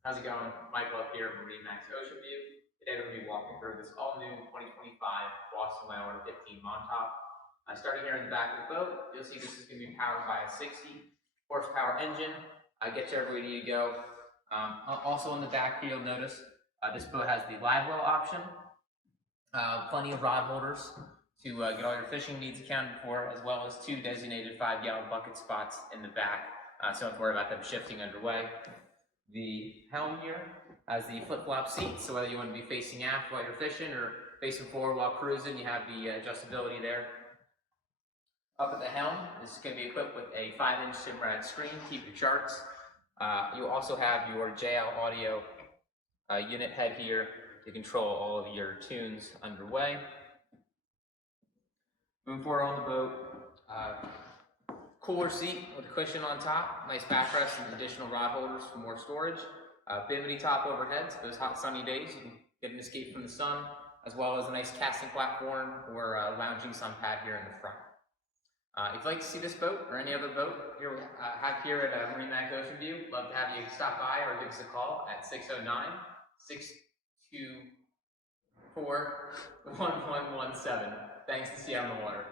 How's it going? Michael up here at MarineMax Ocean View. Today we're going to be walking through this all-new 2025 Boston Whaler 15 Montauk. Starting here in the back of the boat, you'll see this is going to be powered by a 60 horsepower engine. Gets you everywhere you need to go. Also in the back here, you'll notice this boat has the live well option. Plenty of rod holders to get all your fishing needs accounted for, as well as 2 designated 5-gallon bucket spots in the back, so don't have to worry about them shifting underway. The helm here has the flip-flop seat, so whether you want to be facing aft while you're fishing or facing forward while cruising, you have the adjustability there. Up at the helm, this is going to be equipped with a 5-inch Simrad screen, keep your charts. You also have your JL audio unit head here to control all of your tunes underway. Moving forward on the boat, cooler seat with a cushion on top, nice backrest and additional rod holders for more storage. Bimini top overhead, so those hot sunny days you can get an escape from the sun, as well as a nice casting platform or lounging sun pad here in the front. If you'd like to see this boat or any other boat here we have here at MarineMax Ocean View, love to have you stop by or give us a call at 609-624-1117. Thanks to See You on the Water.